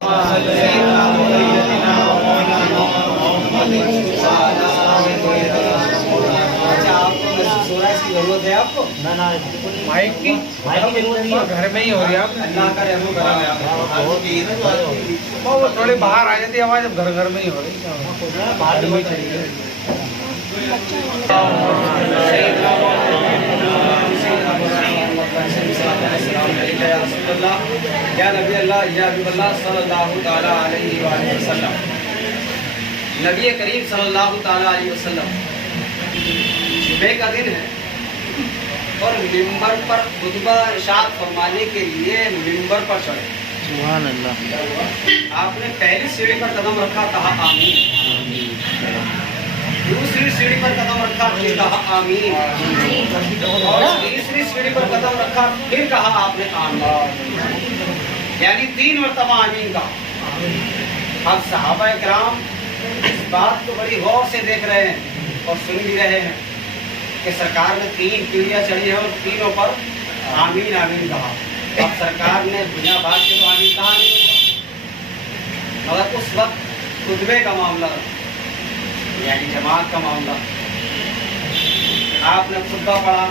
ضرورت ہے آپ کو مائک کی ضرورت نہیں ہے، گھر میں ہی ہو رہی ہے آپ اللہ کا رحم و کرم ہے وہ تھوڑے باہر آ جاتی ہے آواز، اب گھر میں ہی ہو رہی ہے، باہر میں چلیے۔ یا نبی اللہ یا حبیب اللہ صلی اللہ تعالیٰ علیہ وآلہ وسلم، نبی کریم صلی اللہ تعالیٰ علیہ وسلم جمعے کا دن ہے اور ممبر پر خطبہ ارشاد فرمانے کے لیے ممبر پر چڑھے۔ سبحان اللہ۔ آپ نے پہلی سیڑھی پر قدم رکھا، کہا آمین۔ دوسری سیڑھی پر قدم رکھا، پھر کہا آمین۔ اور تیسری سیڑھی پر قدم رکھا، پھر کہا آپ نے آمین، یعنی 3 مرتبہ آمین کہا۔ اب صحابہ کرام اس بات کو بڑی غور سے دیکھ رہے ہیں اور سن بھی رہے ہیں کہ سرکار نے 3 پیڑیاں چڑھی ہیں اور تینوں پر آمین آمین کہا۔ اب سرکار نے دنیا بھر کے تو آمین کہا نہیں، مگر اس وقت خطبے کا معاملہ یعنی جماعت کا معاملہ، آپ نے خطبہ پڑھا۔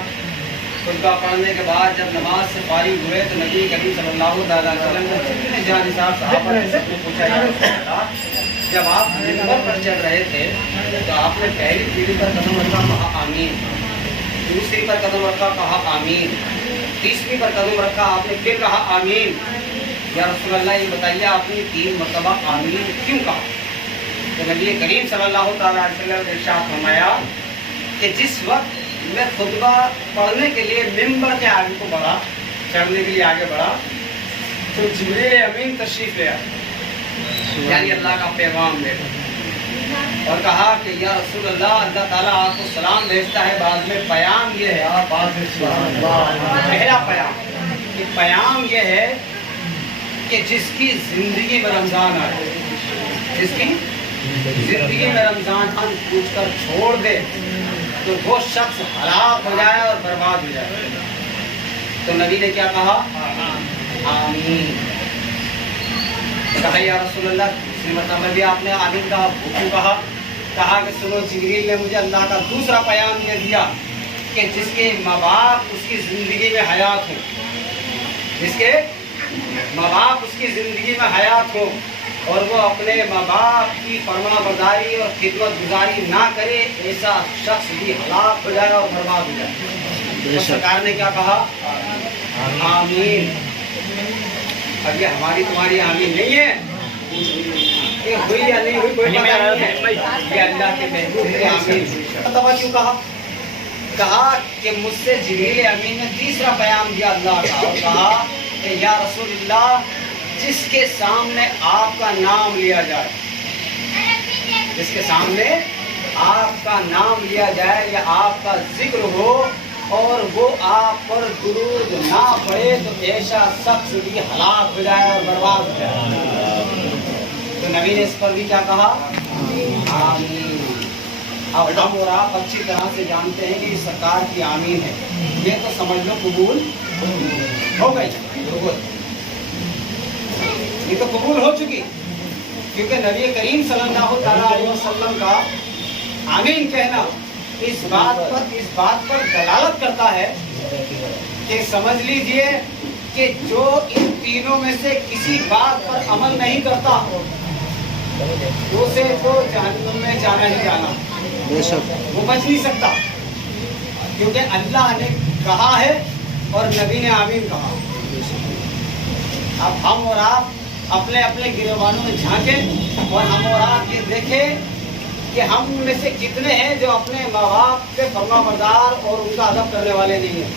خطبہ پڑھنے کے بعد جب نماز سے فارغ ہوئے تو نبی کریم صلی اللہ علیہ وسلم نے جتنے جانصاف صحابہ نے سب نے پوچھا، یا رسول اللہ، جب آپ ممبر پر چڑھ رہے تھے تو آپ نے پہلی پیڑھی پر قدم رکھا، کہا آمین، دوسری پر قدم رکھا، کہا آمین، تیسری پر قدم رکھا، آپ نے پھر کہا آمین۔ یا رسول اللہ یہ بتائیے آپ نے 3 مرتبہ آمین کیوں کہا؟ تو نبی کریم صلی اللہ تعالیٰ علیہ وسلم نے ارشاد فرمایا کہ جس وقت میں خطبہ پڑھنے کے لیے ممبر کے آگے کو بڑھا، چڑھنے کے لیے آگے بڑھا، تو جبریل امین تشریف لے آئے، یعنی اللہ کا پیغام لے اور کہا کہ یا رسول اللہ، اللہ تعالیٰ آپ کو سلام بھیجتا ہے۔ بعد میں پیام یہ ہے، آپ بعد میں پہلا پیام یہ ہے کہ جس کی زندگی میں رمضان آئے، جس کی زندگی میں رمضان پوچھ کر چھوڑ دے تو وہ شخص ہلاک ہو جائے اور برباد ہو جائے۔ تو نبی نے کیا کہا؟ آمین کہا۔ یا رسول اللہ، دوسری مرتبہ بھی آپ نے آمین کہا، کیوں کہا؟ کہا کہ سنو، جبریل نے مجھے اللہ کا دوسرا پیام یہ دیا کہ جس کے ماں باپ اس کی زندگی میں حیات ہو، جس کے ماں باپ اس کی زندگی میں حیات ہو اور وہ اپنے ماں باپ کی فرما برداری اور خدمت گزاری نہ کرے، ایسا شخص بھی ہلاک ہو جائے اور برباد ہو جائے۔ تو سرکار نے کیا کہا؟ آمین۔ اب یہ ہماری تمہاری آمین نہیں ہے، یہ ہوئی یا نہیں ہوئی کوئی پتہ نہیں ہے، یہ اللہ کے محبوب کی آمین۔ مرتبہ کیوں کہا؟ کہا کہ مجھ سے جبریل امین نے تیسرا پیام دیا اللہ کا، اور کہا کہ یا رسول اللہ، جس کے سامنے آپ کا نام لیا جائے، جس کے سامنے آپ کا نام لیا جائے یا آپ کا ذکر ہو اور وہ آپ پر درود نہ پڑے تو ایسا شخص بھی ہلاک ہو جائے اور برباد ہو جائے۔ تو نبی نے اس پر بھی کیا کہا؟ آمین۔ اب ہم اور آپ اچھی طرح سے جانتے ہیں کہ یہ سرکار کی آمین ہے، یہ تو سمجھ لو قبول ہو گئی، یہ تو قبول ہو چکی، کیونکہ نبی کریم صلی اللہ تعالیٰ علیہ وسلم کا آمین کہنا اس بات پر دلالت کرتا ہے کہ سمجھ لیجئے کہ جو ان تینوں میں سے کسی بات پر عمل نہیں کرتا اسے تو جہنم میں جانا ہی جانا، وہ بچ نہیں سکتا، کیونکہ اللہ نے کہا ہے اور نبی نے آمین کہا۔ اب ہم اور آپ اپنے اپنے گریبانوں میں جھانکیں اور ہم اور آپ یہ دیکھیں کہ ہم میں سے کتنے ہیں جو اپنے ماں باپ کے فرما بردار اور ان کا ادب کرنے والے نہیں ہیں۔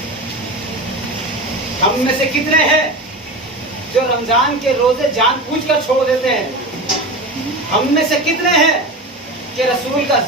ہم میں سے کتنے ہیں جو رمضان کے روزے جان بوجھ کر چھوڑ دیتے ہیں۔ ہم میں سے کتنے ہیں کہ رسول کا